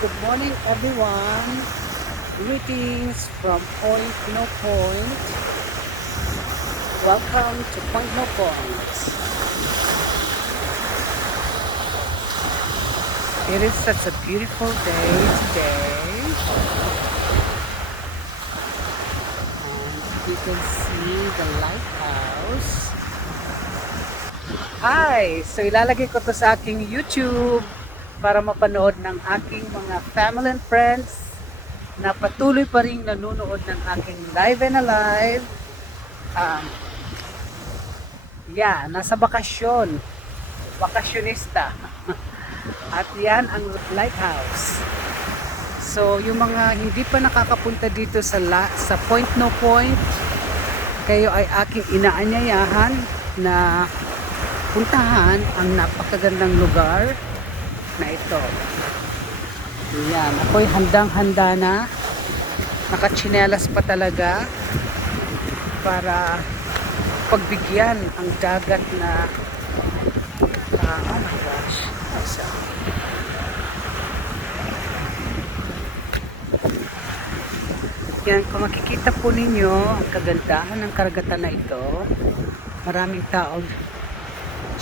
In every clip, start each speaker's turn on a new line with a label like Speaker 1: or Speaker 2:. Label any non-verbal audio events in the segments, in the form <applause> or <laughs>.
Speaker 1: good morning everyone. Greetings from Point No Point. Welcome to Point No Point. It is such a beautiful day today. And you can see the lighthouse. Hi! So ilalagay ko to sa aking YouTube para mapanood ng aking mga family and friends na patuloy pa rin nanonood ng aking live and alive. Um, yeah, nasa bakasyon. Bakasyonista. <laughs> At yan ang lighthouse. So, yung mga hindi pa nakakapunta dito sa la, sa Point No Point, kayo ay aking inaanyayahan na puntahan ang napakagandang lugar na ito. Yan, ako'y handang-handa na. Nakatsinelas pa talaga para pagbigyan ang dagat na ah, oh my gosh. So, yan, kung makikita po ninyo ang kagandahan ng karagatan na ito, maraming tao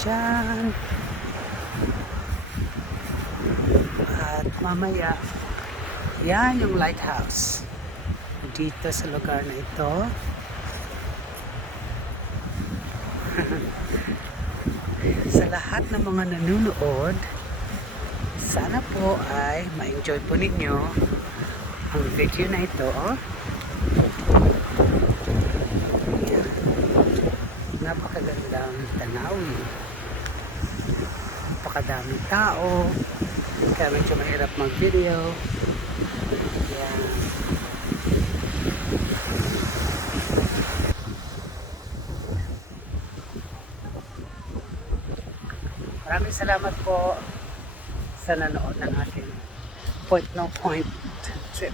Speaker 1: dyan. Mamaya, yan yung lighthouse. Dito sa lugar na ito. <laughs> sa lahat ng mga nanonood, sana po ay ma-enjoy po ninyo ang video na ito. Yan. Napakagandang tanawin napakadaming tao kaya medyo mahirap mag video yan maraming salamat po sa nanood ng ating point no point trip